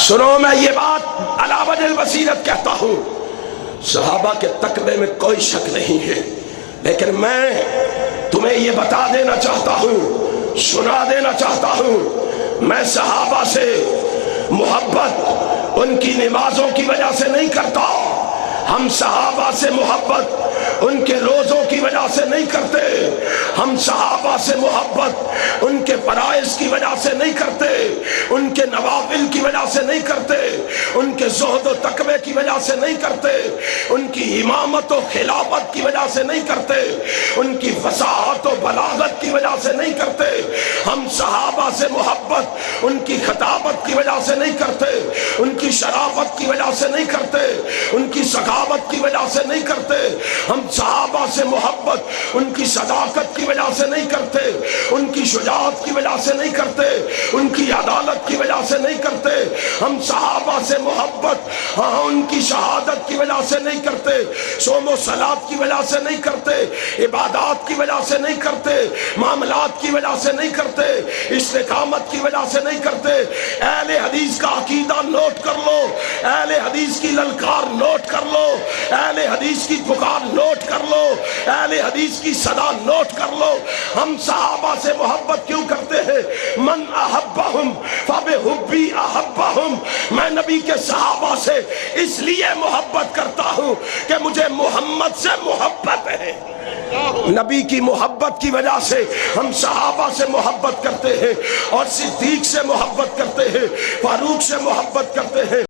سنو میں یہ بات علی وجہ البصیرت کہتا ہوں، صحابہ کے تقوی میں کوئی شک نہیں ہے، لیکن میں تمہیں یہ بتا دینا چاہتا ہوں، سنا دینا چاہتا ہوں، میں صحابہ سے محبت ان کی نمازوں کی وجہ سے نہیں کرتا، ہم صحابہ سے محبت ان کے روزوں کی وجہ سے نہیں کرتے، ہم صحابہ سے محبت ان کے فرائض کی وجہ سے نہیں کرتے، ان کے نوافل کی وجہ سے نہیں کرتے، ان کے زہد و تقوی کی وجہ سے نہیں کرتے، ان کی امامت و خلافت کی وجہ سے نہیں کرتے، ان کی فصاحت و بلاغت کی وجہ سے نہیں کرتے، ہم صحابہ سے محبت ان کی خطابت کی وجہ سے نہیں کرتے، ان کی شرافت کی وجہ سے نہیں کرتے، ان کی سخاوت کی وجہ سے نہیں کرتے، ہم صحابہ سے محبت ان کی صداقت کی وجہ سے نہیں کرتے، ان کی شجاعت کی وجہ سے نہیں کرتے، ان کی عدالت کی وجہ سے نہیں کرتے، ہم صحابہ سے محبت ان کی شہادت کی وجہ سے نہیں کرتے، صوم و صلاۃ کی وجہ سے نہیں کرتے، عبادات کی وجہ سے نہیں کرتے، معاملات کی وجہ سے نہیں کرتے، استقامت کی وجہ سے نہیں کرتے۔ اہل حدیث کا عقیدہ نوٹ کر لو، اہل حدیث کی للکار نوٹ کر لو، اہل حدیث کی پکار نوٹ کر لو، اہل حدیث کی صدا نوٹ کر لو۔ ہم صحابہ سے محبت کیوں کرتے ہیں؟ من احبہم فبحبی احبہم، میں نبی کے صحابہ سے اس لیے محبت کرتا ہوں کہ مجھے محمد سے محبت ہے، نبی کی محبت کی وجہ سے ہم صحابہ سے محبت کرتے ہیں، اور صدیق سے محبت کرتے ہیں، فاروق سے محبت کرتے ہیں۔